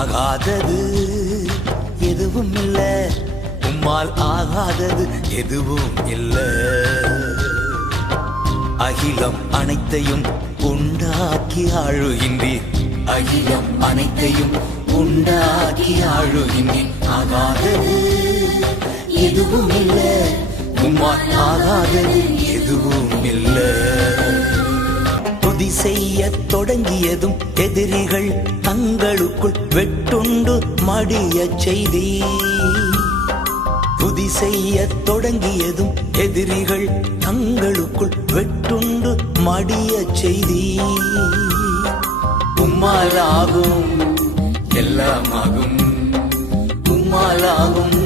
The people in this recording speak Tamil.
ஆகாதது. எதுவும் இல்ல. உம்மால் ஆகாதது எதுவும் இல்ல. அகிலம் அனைத்தையும் உண்டாக்கி ஆழுகின்றீர் அகிலம் அனைத்தையும் உண்டாக்கி ஆழுகின்றேன் ஆகாதது எதுவும் இல்ல. உம்மால் ஆகாதது எதுவும் இல்லை. செய்ய தொடங்கியதும் எதிரிகள் தங்களுக்குள் வெட்டுண்டு மடிய செய்தி. புதி செய்ய தொடங்கியதும் எதிரிகள் தங்களுக்குள் வெட்டுண்டு மடிய செய்தி. உம்மாலாகும் எல்லாமாகும் உம்மாலாகும்.